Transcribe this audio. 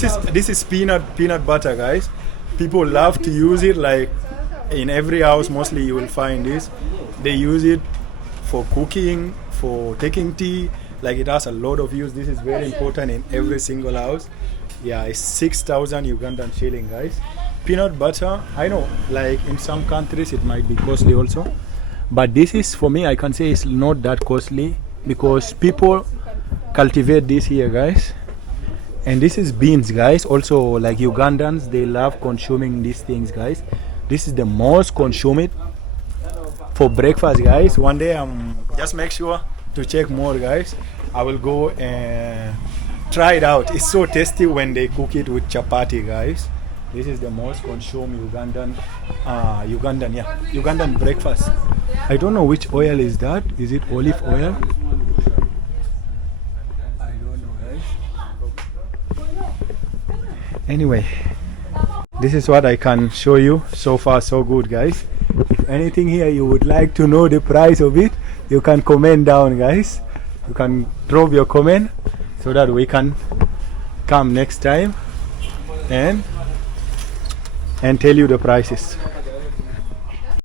This is peanut butter, guys. People love to use it, like in every house. Mostly you will find this. They use it for cooking, for taking tea. Like it has a lot of use. This is very important in every single house. Yeah, it's 6,000 Ugandan shilling, guys. Peanut butter, I know, like in some countries it might be costly also, but this is, for me, I can say it's not that costly because people cultivate this here, guys. And this is beans, guys. Also, like Ugandans, they love consuming these things, guys. This is the most consumed for breakfast, guys. One day just make sure to check more, guys. I will go and try it out. It's so tasty when they cook it with chapati, guys. This is the most consumed Ugandan breakfast. I don't know which oil is that. Is it olive oil? I don't know, guys. Anyway, this is what I can show you. So far, so good, guys. If anything here you would like to know the price of it, you can comment down, guys. You can drop your comment so that we can come next time and tell you the prices.